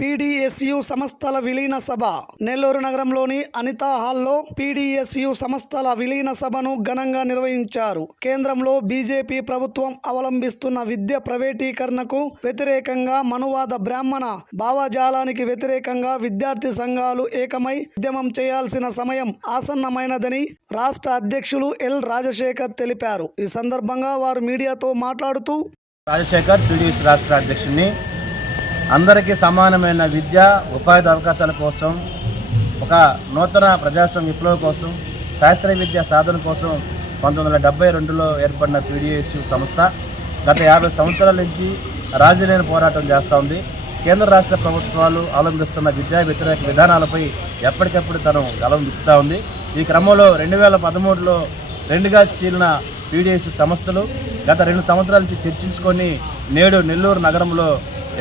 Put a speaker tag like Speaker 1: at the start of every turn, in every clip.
Speaker 1: PDSU సంస్థల విలీన సభ. నెల్లూరు నగరంలోని అనితా హాల్లో పీడీఎస్యు సంస్థల విలీన సభను ఘనంగా నిర్వహించారు. కేంద్రంలో బీజేపీ ప్రభుత్వం అవలంబిస్తున్న విద్య ప్రైవేటీకరణకు వ్యతిరేకంగా మనువాద బ్రాహ్మణ భావజాలానికి వ్యతిరేకంగా విద్యార్థి సంఘాలు ఏకమై ఉద్యమం చేయాల్సిన సమయం ఆసన్నమైనదని రాష్ట్ర అధ్యక్షులు ఎల్ రాజశేఖర్ తెలిపారు. ఈ సందర్భంగా వారు మీడియాతో మాట్లాడుతూ
Speaker 2: రాజశేఖర్ పీడీఎస్ రాష్ట్ర అధ్యక్షుడిని అందరికీ సమానమైన విద్య ఉపాధి అవకాశాల కోసం ఒక నూతన ప్రజాస్వామ్య విప్లవం కోసం శాస్త్రీయ విద్య సాధన కోసం పంతొమ్మిది వందల డెబ్బై రెండులో ఏర్పడిన పీడిఎస్యు సంస్థ గత యాభై సంవత్సరాల నుంచి రాజీలేని పోరాటం చేస్తూ ఉంది. కేంద్ర రాష్ట్ర ప్రభుత్వాలు అవలంబిస్తున్న విద్యా వ్యతిరేక విధానాలపై ఎప్పటికప్పుడు తను గలం విప్పుతూ ఉంది. ఈ క్రమంలో రెండు వేల పదమూడులో రెండుగా చీలిన పీడిఎస్యు సంస్థలు గత రెండు సంవత్సరాల నుంచి చర్చించుకొని నేడు నెల్లూరు నగరంలో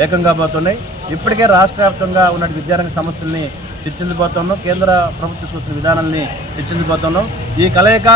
Speaker 2: ఏకంగా పోతున్నాయి. ఇప్పటికే రాష్ట్ర వ్యాప్తంగా ఉన్న విద్యారంగ సమస్యల్ని చర్చించబోతున్నాం కేంద్ర ప్రభుత్వం తీసుకొస్తున్న విధానాన్ని చర్చించబోతున్నాం ఈ కలయిక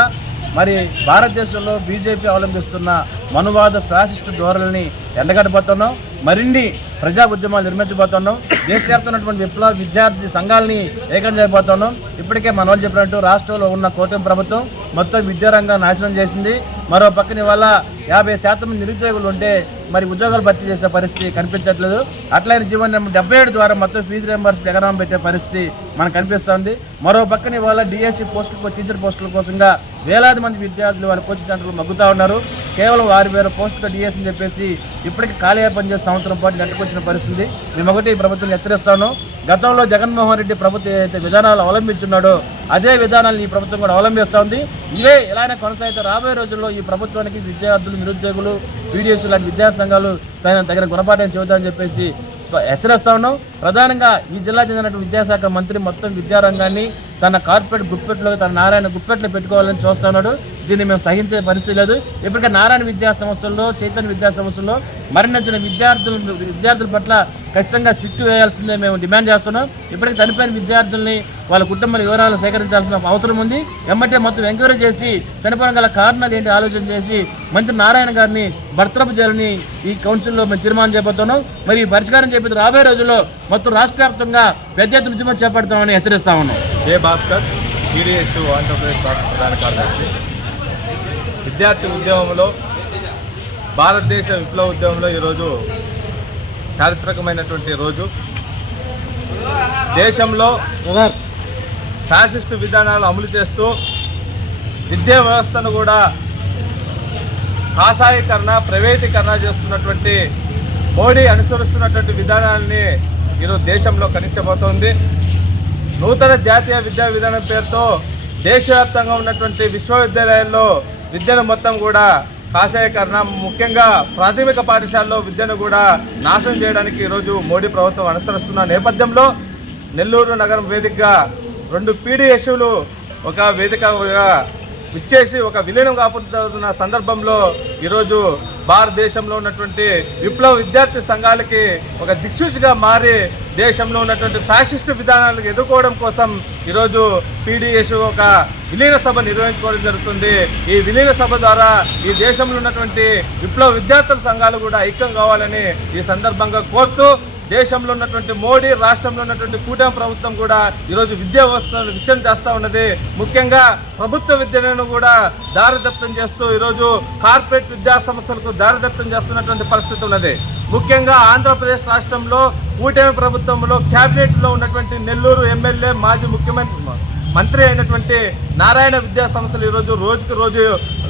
Speaker 2: మరి భారతదేశంలో బీజేపీ అవలంబిస్తున్న మనువాద ఫ్యాసిస్టు ధోరణిని ఎండగట్టబోతున్నాం. మరిన్ని ప్రజా ఉద్యమాలు నిర్మించబోతున్నాం. దేశవ్యాప్తమైనటువంటి విప్లవ విద్యార్థి సంఘాలని ఏకం చేయబోతున్నాం. ఇప్పటికే మన వాళ్ళు చెప్పినట్టు రాష్ట్రంలో ఉన్న కూటమి ప్రభుత్వం మొత్తం విద్యారంగం నాశనం చేసింది. మరో పక్కన ఇవాళ యాభై శాతం నిరుద్యోగులు ఉంటే మరి ఉద్యోగాలు భర్తీ చేసే పరిస్థితి కనిపించట్లేదు. అట్లయిన జీవన డెబ్బై ఏడు ద్వారా మొత్తం ఫీజు రియంబర్స్ ఎకరం పెట్టే పరిస్థితి మనకు కనిపిస్తోంది. మరో పక్కన ఇవాళ డిఎస్సి పోస్టుల టీచర్ పోస్టుల కోసంగా వేలాది మంది విద్యార్థులు వాళ్ళ కోచింగ్ సెంటర్లు మగ్గుతూ ఉన్నారు. కేవలం వారి వేల పోస్టుల డిఎస్ అని చెప్పేసి ఇప్పటికీ ఖాళీ పనిచేసే సంవత్సరం పాటు నెట్టుకొచ్చిన పరిస్థితి. మేము ఒకటి ప్రభుత్వం హెచ్చరిస్తాను. గతంలో జగన్మోహన్ రెడ్డి ప్రభుత్వం ఏదైతే విధానాలు అవలంబించున్నాడో అదే విధానాన్ని ఈ ప్రభుత్వం కూడా అవలంబిస్తోంది. ఇవే ఇలానే కొనసాగితే రాబోయే రోజుల్లో ఈ ప్రభుత్వానికి విద్యార్థులు నిరుద్యోగులు పీడిఎస్ లాంటి విద్యా సంఘాలు తగిన దగ్గర గుణపాఠం చెబుతామని చెప్పేసి స్ప- హెచ్చరిస్తా ఉన్నాం. ప్రధానంగా ఈ జిల్లా చెందినటువంటి విద్యాశాఖ మంత్రి మొత్తం విద్యారంగాన్ని తన కార్పొరేట్ గుప్పెట్లో తన నారాయణ గుప్పెట్లో పెట్టుకోవాలని చూస్తున్నాడు. దీన్ని మేము సహించే పరిస్థితి లేదు. ఇప్పటికే నారాయణ విద్యా సంస్థల్లో చైతన్య విద్యా సంస్థల్లో మరణించిన విద్యార్థులు విద్యార్థుల పట్ల ఖచ్చితంగా సిట్టు వేయాల్సిందే మేము డిమాండ్ చేస్తున్నాం. ఇప్పటికే చనిపోయిన విద్యార్థుల్ని వాళ్ళ కుటుంబ వివరాలు సేకరించాల్సిన అవసరం ఉంది. ఎమ్మటే మొత్తం ఎంక్వైరీ చేసి చనిపోవడం గల కారణాలు ఏంటి ఆలోచన చేసి మంత్రి నారాయణ గారిని భర్తపు చేయాలని ఈ కౌన్సిల్లో మేము తీర్మానం చేయబోతున్నాం. మరి ఈ పరిష్కారం చేపట్టి రాబోయే రోజుల్లో మొత్తం రాష్ట్ర వ్యాప్తంగా పెద్ద ఎత్తున ఉద్యమం చేపడతామని హెచ్చరిస్తా ఉన్నాం.
Speaker 3: ఏ భాస్కర్ టీడీఎస్ ఆంధ్రప్రదేశ్ రాష్ట్ర ప్రధాన కార్యదర్శి. విద్యార్థి ఉద్యమంలో భారతదేశ విప్లవ ఉద్యమంలో ఈరోజు చారిత్రకమైనటువంటి రోజు. దేశంలో ఫ్యాసిస్ట్ విధానాలు అమలు చేస్తూ విద్యా వ్యవస్థను కూడా కాషాయీకరణ ప్రైవేటీకరణ చేస్తున్నటువంటి మోడీ అనుసరిస్తున్నటువంటి విధానాలని ఈరోజు దేశంలో కనిపించబోతోంది నూతన జాతీయ విద్యా విధానం పేరుతో దేశవ్యాప్తంగా ఉన్నటువంటి విశ్వవిద్యాలయాల్లో విద్యను మొత్తం కూడా కాషాయకరణ ముఖ్యంగా ప్రాథమిక పాఠశాలలో విద్యను కూడా నాశనం చేయడానికి ఈరోజు మోడీ ప్రభుత్వం అనుసరిస్తున్న నేపథ్యంలో నెల్లూరు నగరం వేదికగా రెండు పీడిఎస్యులు ఒక వేదికగా విచ్చేసి ఒక విలీనం కాపుతున్న సందర్భంలో ఈరోజు భారతదేశంలో ఉన్నటువంటి విప్లవ విద్యార్థి సంఘాలకి ఒక దిక్సూచిగా మారి దేశంలో ఉన్నటువంటి ఫ్యాసిస్ట్ విధానాలను ఎదుర్కోవడం కోసం ఈరోజు పీడిఎస్ ఒక విలీన సభ నిర్వహించుకోవడం జరుగుతుంది. ఈ విలీన సభ ద్వారా ఈ దేశంలో ఉన్నటువంటి విప్లవ విద్యార్థుల సంఘాలు కూడా ఐక్యం కావాలని ఈ సందర్భంగా కోరుతూ దేశంలో ఉన్నటువంటి మోడీ రాష్ట్రంలో ఉన్నటువంటి కూటమి ప్రభుత్వం కూడా ఈరోజు విద్యా వ్యవస్థను విచ్ఛిన్నం చేస్తూ ఉన్నది. ముఖ్యంగా ప్రభుత్వ విద్యను కూడా దారిదత్తం చేస్తూ ఈరోజు కార్పొరేట్ విద్యా సంస్థలకు దారిదత్తం చేస్తున్నటువంటి పరిస్థితి ఉన్నది. ముఖ్యంగా ఆంధ్రప్రదేశ్ రాష్ట్రంలో కూటమి ప్రభుత్వంలో క్యాబినెట్లో ఉన్నటువంటి నెల్లూరు ఎమ్మెల్యే మాజీ ముఖ్యమంత్రి మంత్రి అయినటువంటి నారాయణ విద్యా సంస్థలు ఈరోజు రోజుకు రోజు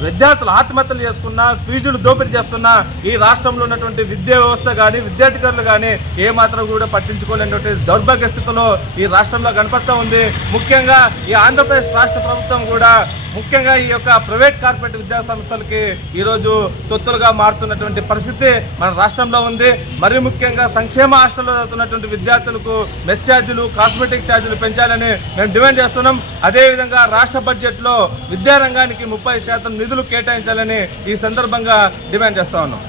Speaker 3: విద్యార్థులు ఆత్మహత్యలు చేసుకున్న ఫీజులు దోపిడీ చేస్తున్న ఈ రాష్ట్రంలో ఉన్నటువంటి విద్యా వ్యవస్థ కానీ విద్యాధికారులు కానీ ఏమాత్రం కూడా పట్టించుకోలేనటువంటి దౌర్భాగ్య స్థితిలో ఈ రాష్ట్రంలో కనపడతా ఉంది. ముఖ్యంగా ఈ ఆంధ్రప్రదేశ్ రాష్ట్ర ప్రభుత్వం కూడా ముఖ్యంగా ఈ యొక్క ప్రైవేట్ కార్పొరేట్ విద్యా సంస్థలకి ఈరోజు తొత్తులుగా మారుతున్నటువంటి పరిస్థితి మన రాష్ట్రంలో ఉంది. మరి ముఖ్యంగా సంక్షేమ హాస్టల్లో చదువుతున్నటువంటి విద్యార్థులకు మెస్ ఛార్జీలు కాస్మెటిక్ ఛార్జీలు పెంచాలని మేము డిమాండ్ చేస్తున్నాం. అదేవిధంగా రాష్ట్ర బడ్జెట్లో విద్యారంగానికి ముప్పై శాతం నిధులు కేటాయించాలని ఈ సందర్భంగా డిమాండ్ చేస్తా ఉన్నాం.